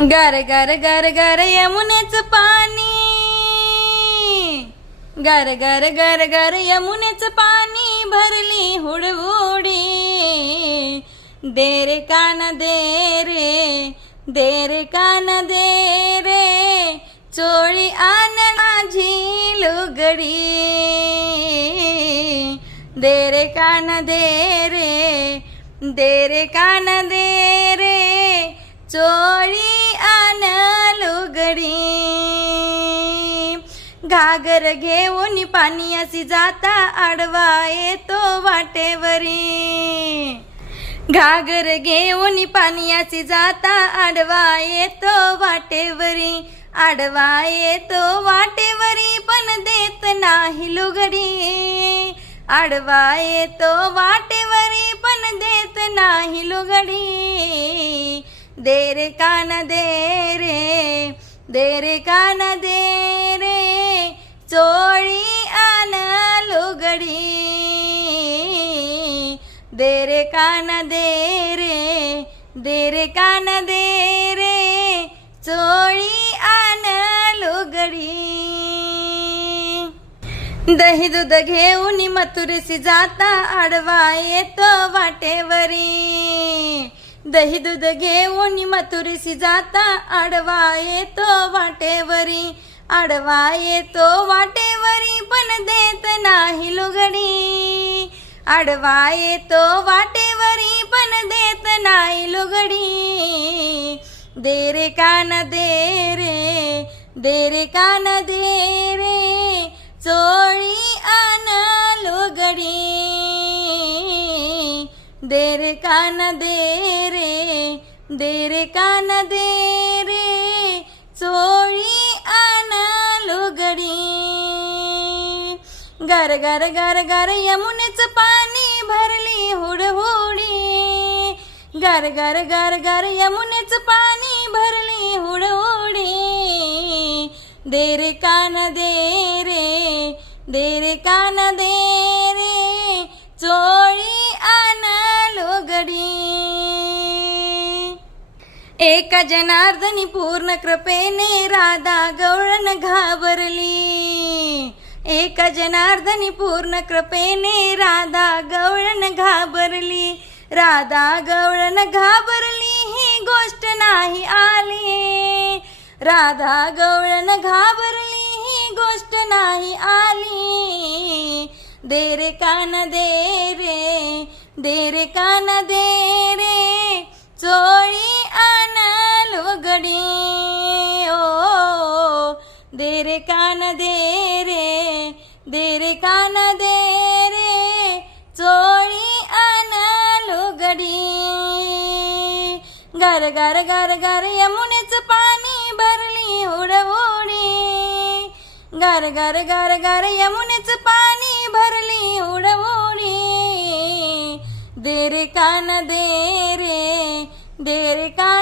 गार गार गार गार यमुनेच पाणी. गार गार गार गार यमुनेच पाणी भरली हुडहुडी. दे रे कान दे रे दे रे कान दे रे. चोळी आण माझी लुगडी. दे रे कान दे रे दे रे कान दे रे. चोळी घागर घेऊन पाणी अशी जाता आडवा येतो वाटेवरी. घागर घेऊन पाण्याची जाता आडवा येतो वाटेवरी. आडवा येतो वाटेवरी पण देत नाही लुगडी. आडवा येतो वाटेवरी पण देत नाही लुगडी. देरे कान दे रे दे कान दे दे रे कान दे रे दे रे कान दे रे चोळी आण लुगडी. दही दूध घेऊन मथुरीशी जाता आडवा येतो वाटेवरी. दही दूध घेऊन मथुरीशी जाता आडवा येतो वाटेवरी. आडवा येतो वाटेवरी पण देत नाही लुगडी. आडवा येतो वाटेवरी पण देत नाही लुगडी. दे रे कान दे रे दे रे कान दे रे चोळी आण लुगडी. दे रे कान दे रे दे रे कान दे गार गार गार गार यमुनेच पाणी भरली हुडहुडी गार गार गार गार यमुनेच पाणी भरली हुडहुडी दे रे कान दे रे दे रे कान दे रे चोळी आण लुगडी एका जनार्दनी पूर्ण कृपेने राधा गवळण घाबरली. एका जनार्दनी पूर्ण कृपेने राधा गवळण घाबरली. राधा गवळण घाबरली ही गोष्ट नाही आली. राधा गवळण घाबरली ही गोष्ट नाही आली. दे रे कान दे रे दे रे कान दे रे. दे रे कान दे रे दे रे कान दे रे चोळी आण लुगडी गार गार गार गार यमुनेच पाणी भरली उडवोडी गार गार गार गार यमुनेच पाणी भरली उडवोडी दे रे कान दे रे दे रे कान